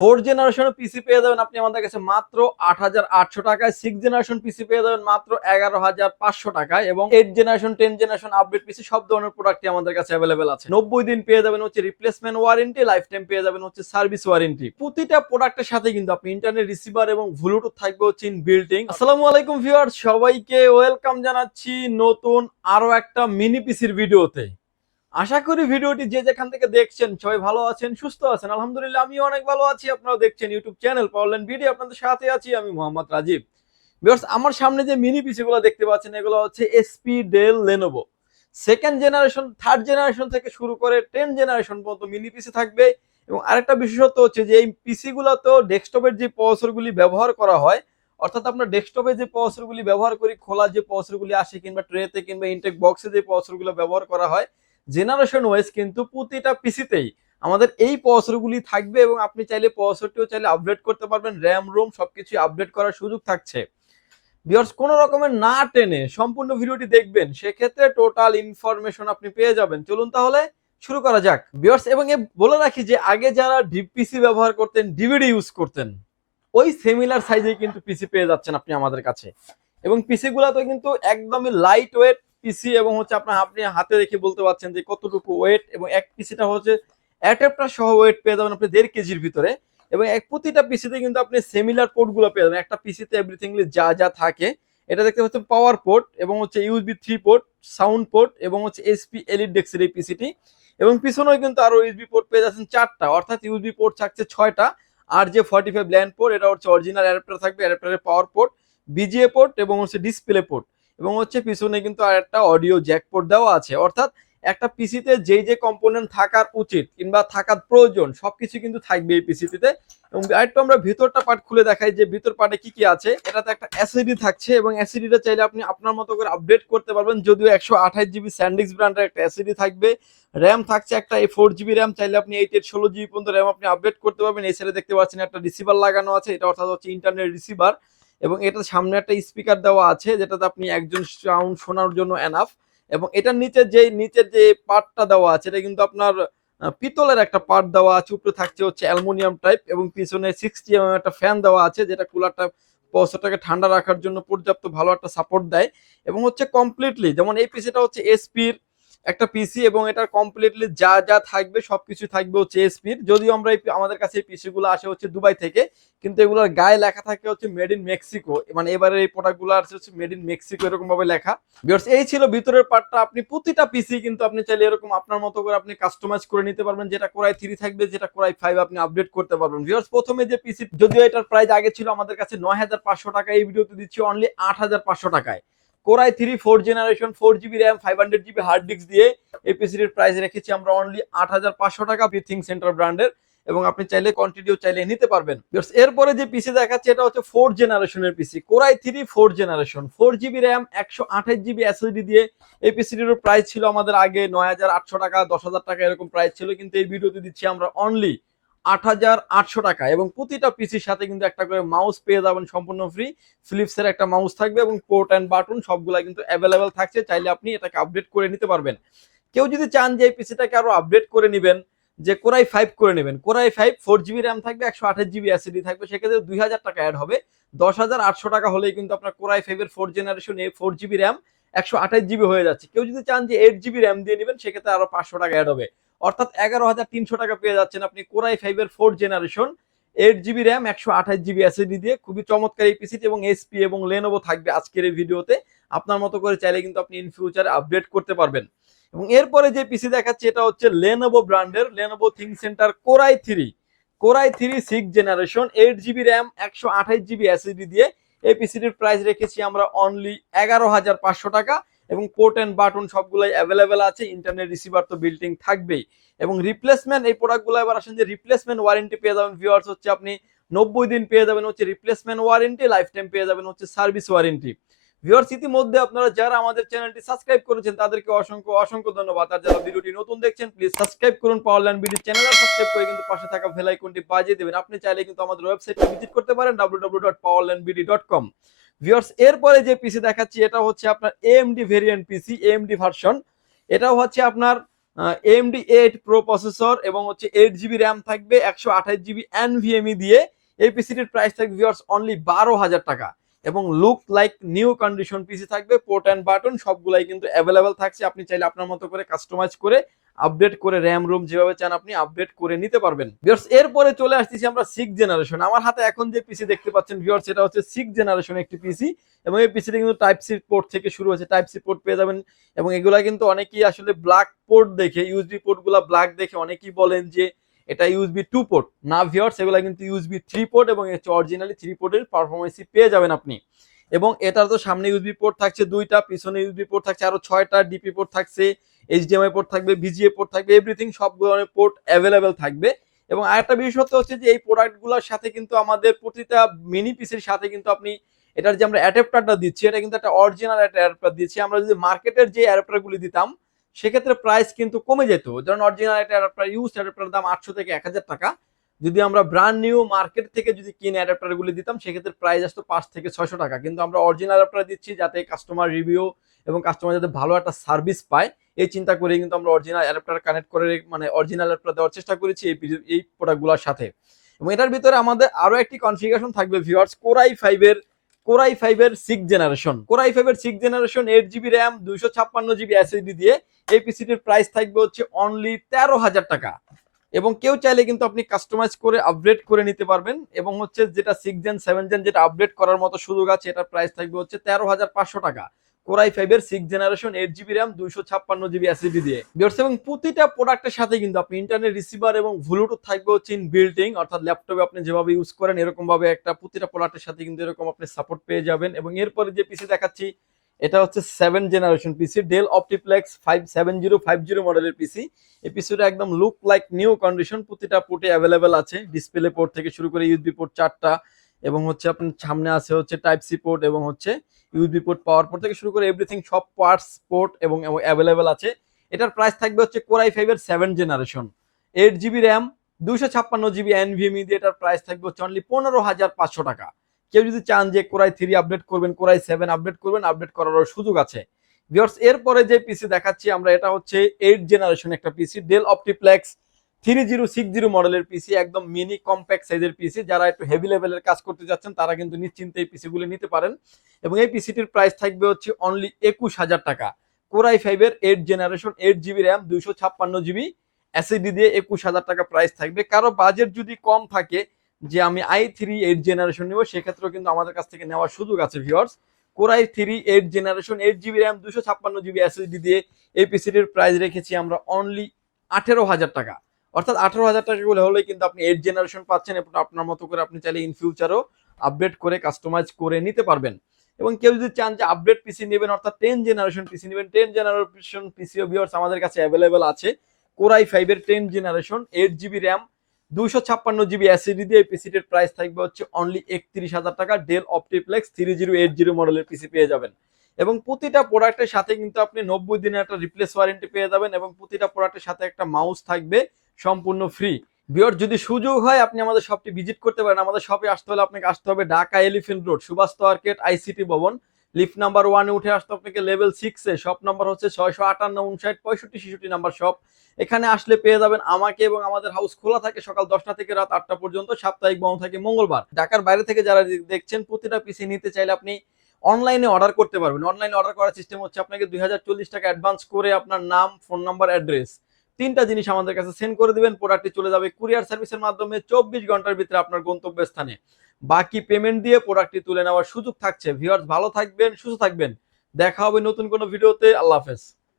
Four জেনারেশনের পিসি পেয়ে যাবেন আপনি আমাদের কাছে মাত্র আট হাজার আটশো টাকায়। সিক্স জেনারেশন পিসি পেয়ে যাবেন মাত্র এগারো হাজার পাঁচশো টাকায় এবং eight generation ten generation update PC সব ধরনের প্রোডাক্টই আমাদের কাছে অ্যাভেলেবেল আছে। নব্বই দিন পেয়ে যাবেন হচ্ছে রিপ্লেসমেন্ট ওয়ারেন্টি লাইফ টাইম পেয়ে যাবেন হচ্ছে সার্ভিস ওয়ারেন্টি প্রতিটা প্রোডাক্টের সাথে কিন্তু আপনি ইন্টারনেট রিসিভার এবং ব্লুটুথ থাকবে হচ্ছে ইন বিল্ডিং আসসালামু আলাইকুম ভিউয়ার সবাইকে ওয়েলকাম জানাচ্ছি নতুন আরও একটা মিনি পিসির ভিডিওতে আশা করি ভিডিওটি যে যেখান থেকে দেখছেন সবাই ভালো আছেন, সুস্থ আছেন। আলহামদুলিল্লাহ আমি অনেক ভালো আছি। আপনারা দেখছেন ইউটিউব চ্যানেল পাওয়ারল্যান্ড ভিডিও আপনাদের সাথে আছি আমি মোহাম্মদ রাজীব। বিকজ আমার সামনে যে মিনি পিসি গুলো দেখতে পাচ্ছেন, এগুলো হচ্ছে HP Dell Lenovo second generation third generation থেকে শুরু করে টেন জেনারেশন পর্যন্ত মিনি পিসি থাকবে। এবং আরেকটা বিশেষত্ব হচ্ছে যে এই পিসি গুলোতেও ডেস্কটপের যে প্রসেসর গুলি ব্যবহার করা হয়, অর্থাৎ আমরা ডেস্কটপে যে প্রসেসর গুলি ব্যবহার করি, খোলা যে প্রসেসর গুলি আসে কিংবা ট্রেতে কিংবা ইনটেক বক্সে যে প্রসেসরগুলো ব্যবহার করা হয় জেনারেশন ওয়াইজ কিন্তু প্রতিটা পিসিতেই আমাদের এই প্রসেসরগুলি থাকবে এবং আপনি চাইলে প্রসেসরটিও চাইলে আপডেট করতে পারবেন। র্যাম রোম সবকিছু আপডেট করার সুযোগ থাকছে। বিয়ার্স কোনো রকমের না টেনে সম্পূর্ণ ভিডিওটি দেখবেন, সেক্ষেত্রে টোটাল ইনফরমেশন আপনি পেয়ে যাবেন। চলুন তাহলে শুরু করা যাক। বিয়ার্স এবং এ বলে রাখি যে আগে যারা ডিপিসি ব্যবহার করতেন ডিভিডি ইউজ করতেন, ওই সিমিলার সাইজে কিন্তু পিসি পেয়ে যাচ্ছেন আপনি আমাদের কাছে। এবং পিসি গুলাতে কিন্তু একদমই লাইট ওয়েট পিসি এবং হচ্ছে আপনার আপনি হাতে রেখে বলতে পারছেন যে কতটুকু ওয়েট এবং এক পিসিটা হচ্ছে অ্যাডাপ্টার সহ ওয়েট পেয়ে যাবেন আপনি দেড় কেজির ভিতরে এবং এক প্রতিটা পিসিতে কিন্তু আপনি সিমিলার পোর্টগুলো পেয়ে যাবেন। একটা পিসিতে এভরিথিং যা যা থাকে, এটা দেখতে পাচ্ছেন পাওয়ার পোর্ট এবং হচ্ছে USB three port sound port এবং হচ্ছে এসপি এলিড ডেক্সের এই পিসিটি এবং পিছনেও কিন্তু আরও ইউএসবি পোর্ট পেয়ে যাচ্ছেন চারটা, অর্থাৎ ইউএসবি পোর্ট থাকছে ছয়টা। আর যে ফর্টি ফাইভ ল্যান্ড পোর্ট এটা হচ্ছে অরিজিনাল অ্যাডাপ্টার থাকবে অ্যাডাপ্টারের পাওয়ার পোর্ট বিজিএ পোর্ট এবং হচ্ছে ডিসপ্লে পোর্ট এবং হচ্ছে পিছনে কিন্তু আর একটা অডিও জ্যাক পোর্ট দেওয়া আছে। অর্থাৎ একটা পিসিতে যেই যে কম্পোনেন্ট থাকার উচিত কিংবা থাকার প্রয়োজন, সবকিছু কিন্তু থাকবে এই পিসিটিতে এবং আরেকটু আমরা ভিতরটা পার্ট খুলে দেখাই যে ভিতর পার্টে কি কি আছে। এটাতে একটা অ্যাসিডি থাকছে এবং এসিডিটা চাইলে আপনি আপনার মতো করে আপডেট করতে পারবেন। যদিও একশো আঠাশ জিবি স্যান্ডিক্স ব্র্যান্ডের একটা অ্যাসিডি থাকবে। র্যাম থাকছে একটা, এই ফোর জিবি র্যাম চাইলে আপনি এইট এর ষোলো জিবি পর্যন্ত র্যাম আপনি আপডেট করতে পারবেন। সাইডে দেখতে পাচ্ছেন একটা রিসিভার লাগানো আছে। এটা অর্থাৎ হচ্ছে ইন্টারনেট রিসিভার এবং এটার সামনে একটা স্পিকার দেওয়া আছে, যেটাতে আপনি একজন সাউন্ড শোনার জন্য এনাফ এবং এটার নিচে যে, নিচের যে পার্টটা দেওয়া আছে, এটা কিন্তু আপনার পিতলের একটা পার্ট দেওয়া আছে, উপরে থাকছে হচ্ছে অ্যালুমিনিয়াম টাইপ এবং পিছনে সিক্সটি এম একটা ফ্যান দেওয়া আছে, যেটা কুলারটা প্রসেসরটাকে ঠান্ডা রাখার জন্য পর্যাপ্ত ভালো একটা সাপোর্ট দেয় এবং হচ্ছে কমপ্লিটলি যেমন এই পিসিটা হচ্ছে এসপির একটা পিসি এবং এটার কমপ্লিটলি যা যা থাকবে, সবকিছু থাকবে হচ্ছে এসপির যদিও আমরা আমাদের কাছে এই পিসি গুলো আসে হচ্ছে দুবাই থেকে, কিন্তু এগুলোর গায়ে লেখা থাকে হচ্ছে মেড ইন মেক্সিকো মানে এবারে এই প্রোডাক্টগুলো আসছে হচ্ছে মেড ইন মেক্সিকো এরকম ভাবে লেখা এই ছিল ভিতরের পার্টটা আপনি প্রতিটা পিসি কিন্তু আপনি চাইলে এরকম আপনার মতো করে আপনি কাস্টমাইজ করে নিতে পারবেন। যেটা কোরাই থ্রি থাকবে, যেটা কোরাই ফাইভ আপনি আপডেট করতে পারবেন। ভিউয়ার্স প্রথমে যে পিসি যদিও এটার প্রাইস আগে ছিল আমাদের কাছে নয় হাজার পাঁচশো টাকা, এই ভিডিওতে দিচ্ছি অনলি আট হাজার পাঁচশো টাকায়। Core i three, four generation, four GB RAM five hundred GB hard disk দিয়ে এই পিসিটির প্রাইস রেখেছি আমরা অনলি আট হাজার পাঁচশো টাকা থিং সেন্টার ব্র্যান্ডের এবং আপনি চাইলে কন্টিনিউ চাইলে নিতে পারবেন। এরপরে যে পিসি দেখাচ্ছে, এটা হচ্ছে ফোর জেনারেশনের PC core i three four generation four GB RAM, একশো আঠাশ জিবি এসএসডি দিয়ে এই পিসিটির প্রাইস ছিল আমাদের আগে নয় হাজার আটশো টাকা, দশ হাজার টাকা এরকম প্রাইস ছিল। কিন্তু এই ভিডিওতে দিচ্ছি আমরা অনলি আট হাজার আটশো টাকা এবং প্রতিটা পিসির সাথে কিন্তু একটা করে মাউস পেয়ে যাবেন সম্পূর্ণ ফ্রি ফিলিপসের একটা মাউস থাকবে এবং পোর্ট অ্যান্ড বাটন সবগুলা কিন্তু অ্যাভেলেবেল থাকছে। চাইলে আপনি এটাকে আপডেট করে নিতে পারবেন। কেউ যদি চান যে এই পিসিটাকে আরও আপডেট করে নেবেন, যে কোরাই ফাইভ করে নেবেন core i five four GB RAM থাকবে, একশো আঠাশ জিবি অ্যাসিডি থাকবে, সেক্ষেত্রে দুই হাজার টাকা অ্যাড হবে। দশ হাজার আটশো টাকা হলেই কিন্তু আপনার কোরাই ফাইভের ফোর জেনারেশন এই ফোর জিবি র্যাম একশো আঠাশ জিবি হয়ে যাচ্ছে। কেউ যদি চান যে এইট জিবি র্যাম দিয়ে নেবেন, সেক্ষেত্রে আরও পাঁচশো টাকা অ্যাড হবে। অর্থাৎ এগারো হাজার তিনশো টাকা পেয়ে যাচ্ছেন আপনি কোরাই ফাইভের four generation eight GB RAM একশো আঠাশ জিবি অ্যাসিডি দিয়ে খুবই চমৎকার এই পিসিটি এবং এসপি এবং লেনোভো থাকবে আজকের এই ভিডিওতে। আপনার মতো করে চাইলে কিন্তু আপনি ইন ফিউচারে আপডেট করতে পারবেন। এবং এরপরে যে পিসি দেখাচ্ছে এটা হচ্ছে লেনোভো ব্র্যান্ডের Lenovo think centre core i three core i three six generation eight GB RAM একশো আঠাশ জিবি অ্যাসিডি দিয়ে এই পিসিটির প্রাইস রেখেছি আমরা অনলি এগারো হাজার পাঁচশো টাকা। এবং পোর্ট অ্যান্ড বাটন সবগুলাই অ্যাভেলেবেল আছে ইন্টারনেট রিসিভার তো বিল্ডিং থাকবেই। এবং রিপ্লেসমেন্ট এই প্রোডাক্টগুলো এবার আসেন যে রিপ্লেসমেন্ট ওয়ারেন্টি পেয়ে যাবেন ভিউয়ার্স হচ্ছে আপনি নব্বই দিন পেয়ে যাবেন হচ্ছে রিপ্লেসমেন্ট ওয়ারেন্টি লাইফ টাইম পেয়ে যাবেন হচ্ছে সার্ভিস ওয়ারেন্টি ভিউয়ার্স ইতিমধ্যে আপনারা যারা আমাদের চ্যানেলটি সাবস্ক্রাইব করেছেন, তাদেরকে অসংখ্য অসংখ্য ধন্যবাদ। আর যারা ভিডিওটি নতুন দেখছেন প্লিজ সাবস্ক্রাইব করুন power Powerland video channel subscribe করে কিন্তু পাশে থাকা বেল আইকনটি বাজিয়ে দেবেন। আপনি চাইলে কিন্তু আমাদের ওয়েবসাইটে ভিজিট করতে পারেন, www.powerlandbd.com ভিউয়ার্স এরপরে যে পিসি দেখাচ্ছি, এটা হচ্ছে আপনার AMD variant PC AMD version এটাও হচ্ছে আপনার এমডি এইট প্রো প্রসেসর এবং হচ্ছে এইট জিবি র্যাম থাকবে, একশো আঠাশ জিবি এনভিএমই দিয়ে। এই পিসিটির প্রাইস থাকবে ভিউয়ার্স অনলি বারো হাজার টাকা। এবং look like new condition PC থাকবে পোর্ট অ্যান্ড বাটন সবগুলাই কিন্তু অ্যাভেলেবেল থাকছে। আপনি চাইলে আপনার মতো করে কাস্টমাইজ করে আপডেট করে র্যাম রুম যেভাবে চান আপনি আপডেট করে নিতে পারবেন। ভিউয়ার্স, এরপরে চলে আসতেছি আমরা সিক্স জেনারেশন আমার হাতে এখন যে পিসি দেখতে পাচ্ছেন ভিউয়ার্স এটা হচ্ছে সিক্স জেনারেশন একটি পিসি এবং এই পিসিটা কিন্তু টাইপ সি পোর্ট থেকে শুরু হয়েছে। টাইপ সি পোর্ট পেয়ে যাবেন। এবং এগুলা কিন্তু অনেকেই আসলে ব্ল্যাক পোর্ট দেখে ইউএসবি পোর্টগুলা ব্ল্যাক দেখে অনেকেই বলেন যে এটা ইউএসবি টু পোর্ট না ভিউয়ার্স, এগুলা কিন্তু ইউএসবি থ্রি পোর্ট এবং হচ্ছে অরিজিনালি থ্রি পোর্টের পারফরমেন্সই পেয়ে যাবেন আপনি। এবং এটার তো সামনে ইউএসবি পোর্ট থাকছে দুইটা, পিছনে ইউএসবি পোর্ট থাকছে আরও ছয়টা ডিপি পোর্ট থাকছে। এইচডিএমআই পোর্ট থাকবে ভিজিএ পোর্ট থাকবে এভরিথিং সব ধরনের পোর্ট অ্যাভেলেবেল থাকবে। এবং আরেকটা বিশেষত্ব হচ্ছে যে এই প্রোডাক্টগুলোর সাথে কিন্তু আমাদের প্রতিটা মিনি পিসের সাথে কিন্তু আপনি এটার যে আমরা অ্যাডাপ্টারটা দিচ্ছি, এটা কিন্তু একটা অরিজিনাল একটা অ্যাডাপ্টার দিচ্ছি। আমরা যদি মার্কেটের যে অ্যাডাপ্টারগুলি দিতাম, সেক্ষেত্রে প্রাইস কিন্তু কমে যেত। যেমন অরিজিনাল একটা অ্যাডাপ্টার ইউজ অ্যাডাপ্টার দাম আটশো থেকে এক হাজার টাকা। যদি আমরা ব্র্যান্ড নিউ মার্কেট থেকে যদি কিনে অ্যাডাপ্টারগুলি দিতাম, সেক্ষেত্রে প্রাইস আসতো পাঁচ থেকে ছয়শো টাকা। কিন্তু আমরা অরিজিনাল অ্যাডাপ্টার দিচ্ছি যাতে কাস্টমার রিভিউ এবং কাস্টমার যাতে ভালো একটা সার্ভিস পায়। এই চিন্তা করে কিন্তু আমরা অরিজিনাল অ্যাডাপ্টার কানেক্ট করে মানে অরিজিনাল অ্যাডাপ্টার দেওয়ার চেষ্টা করেছি এই এই প্রোডাক্টগুলোর সাথে। এবং এটার ভিতরে আমাদের আরও একটি কনফিগারেশন থাকবে ভিউয়ার্স কোরাই ফাইভের কোরাই ফাইভের সিক্স জেনারেশন কোরাই ফাইভের six generation eight GB RAM দুইশো ছাপ্পান্ন জিবি এসএসডি দিয়ে এই পিসিটির প্রাইস থাকবে হচ্ছে অনলি তেরো হাজার টাকা। এবং কেউ চাইলে কিন্তু আপনি কাস্টমাইজ করে আপগ্রেড করে নিতে পারবেন। এবং হচ্ছে যেটা সিক্স জেন সেভেন জেন যেটা আপডেট করার মতো সুযোগ আছে, এটার প্রাইস থাকবে হচ্ছে তেরো হাজার পাঁচশো টাকা। কোরাই ফাইভের six generation eight GB RAM দুইশো ছাপ্পান্ন জিবি এসএসডি দিয়ে। Viewers, এবং প্রতিটা প্রোডাক্টের সাথে কিন্তু আপনি ইন্টারনেট রিসিভার এবং ব্লুটুথ থাকবে হচ্ছে ইন বিল্ডিং অর্থাৎ ল্যাপটপে আপনি যেভাবে ইউজ করেন এরকম ভাবে একটা প্রতিটা প্রোডাক্টের সাথে কিন্তু এরকম আপনি সাপোর্ট পেয়ে যাবেন। এবং এরপরে যে পিসি দেখাচ্ছি এটা হচ্ছে seven generation PC Dell OptiPlex five seven zero five zero মডেলের পিসি এই পিসিটা একদম লুক লাইক নিউ কন্ডিশন প্রতিটা পোর্টে অ্যাভেলেবেল আছে। ডিসপ্লে পোর্ট থেকে শুরু করে ইউএসবি পোর্ট চারটা। এবং হচ্ছে আপনার সামনে আছে হচ্ছে টাইপ সি পোর্ট এবং হচ্ছে ইউএসবি পোর্ট পাওয়ার পোর্ট থেকে শুরু করে এভরিথিং সব পার্টস পোর্ট এবং অ্যাভেলেবেল আছে। এটার প্রাইস থাকবে হচ্ছে কোরাই ফাইভের seven generation eight GB RAM দুশো ছাপ্পান্ন জিবি এনভিএমই দিয়ে এটার প্রাইস থাকবে হচ্ছে অনলি পনেরো হাজার পাঁচশো টাকা। কেউ যদি চান যে কোরাই থ্রি আপডেট করবেন কোরাই সেভেন আপডেট করবেন আপডেট করারও সুযোগ আছে। ভিউয়ার্স এরপরে যে পিসি দেখাচ্ছি, আমরা এটা হচ্ছে এইট জেনারেশন একটা PC Dell OptiPlex three zero six zero মডেলের পিসি একদম মিনি কম্প্যাক্ট সাইজের পিসি যারা একটু হেভি লেভেলের কাজ করতে যাচ্ছেন, তারা কিন্তু নিশ্চিন্তে এই পিসিগুলি নিতে পারেন। এবং এই পিসিটির প্রাইস থাকবে হচ্ছে অনলি একুশ হাজার টাকা। কোরাই ফাইভের eight generation eight GB RAM দুইশো ছাপ্পান্ন জিবি এসএসডি দিয়ে একুশ হাজার টাকা প্রাইস থাকবে। কারও বাজেট যদি কম থাকে, যে আমি আই থ্রি এইট জেনারেশন নিব, সেক্ষেত্রেও কিন্তু আমাদের কাছ থেকে নেওয়ার সুযোগ আছে viewers core i three eight generation eight GB RAM দুশো ছাপ্পান্ন জিবি এসএসডি দিয়ে এই পিসিটির প্রাইস রেখেছি আমরা অনলি আঠেরো হাজার টাকা। অর্থাৎ আঠারো হাজার টাকা করে হলে কিন্তু আপনি এইট জেনারেশন পাচ্ছেন এবং আপনার মতো করে আপনি চাইলে ইন ফিউচারও আপডেট করে কাস্টমাইজ করে নিতে পারবেন। এবং কেউ যদি চান যে আপডেট পিসি নেবেন, অর্থাৎ টেন জেনারেশন পিসি নেবেন টেন জেনারেশন পিসিও ভিওর্স আমাদের কাছে অ্যাভেলেবেল আছে। কোরাই ফাইভের ten generation eight GB RAM দুশো ছাপ্পান্ন জিবি এসিডি দিয়ে পিসিটির প্রাইস থাকবে হচ্ছে অনলি একত্রিশ হাজার টাকা। Dell OptiPlex three zero eight zero মডেলের পিসি পেয়ে যাবেন। এবং প্রতিটা প্রোডাক্টের সাথে কিন্তু আপনি নব্বই দিনের একটা রিপ্লেস ওয়ারেন্টি পেয়ে যাবেন এবং প্রতিটা প্রোডাক্টের সাথে একটা মাউস থাকবে। সম্পূর্ণ ফ্রি বিয়র যদি সুযোগ হয়, আপনি আমাদের শপটি ভিজিট করতে পারেন। আমাদের শপে আসতে হলে আপনাকে আসতে হবে Dhaka elephant road Subhash market ICT ভবন। লিফট নাম্বার ওয়ানে উঠে আসতে আপনাকে লেভেল সিক্সে শপ নাম্বার হচ্ছে ছয়শো আটান্ন উনষাট পঁয়ষট্টি, ছেষট্টি নাম্বার শপ এখানে আসলে পেয়ে যাবেন আমাকে এবং আমাদের হাউস খোলা থাকে সকাল দশটা থেকে রাত আটটা পর্যন্ত। সাপ্তাহিক বন্ধ থাকে মঙ্গলবার। ঢাকার বাইরে থেকে যারা দেখছেন, প্রতিটা পিসি নিতে চাইলে আপনি অনলাইনে অর্ডার করতে পারবেন। অনলাইনে অর্ডার করার সিস্টেম হচ্ছে আপনাকে দুই হাজার চল্লিশ টাকা অ্যাডভান্স করে আপনার নাম ফোন নাম্বার অ্যাড্রেস তিনটা জিনিস আমাদের কাছে সেন্ড করে দিবেন প্রোডাক্টটি চলে যাবে কুরিয়ার সার্ভিসের মাধ্যমে চব্বিশ ঘণ্টার ভিতরে আপনার গন্তব্য স্থানে বাকি পেমেন্ট দিয়ে প্রোডাক্টটি তুলে নেওয়ার সুযোগ থাকছে। ভিউয়ার্স ভালো থাকবেন, সুস্থ থাকবেন। দেখা হবে নতুন কোনো ভিডিওতে আল্লাহ হাফেজ।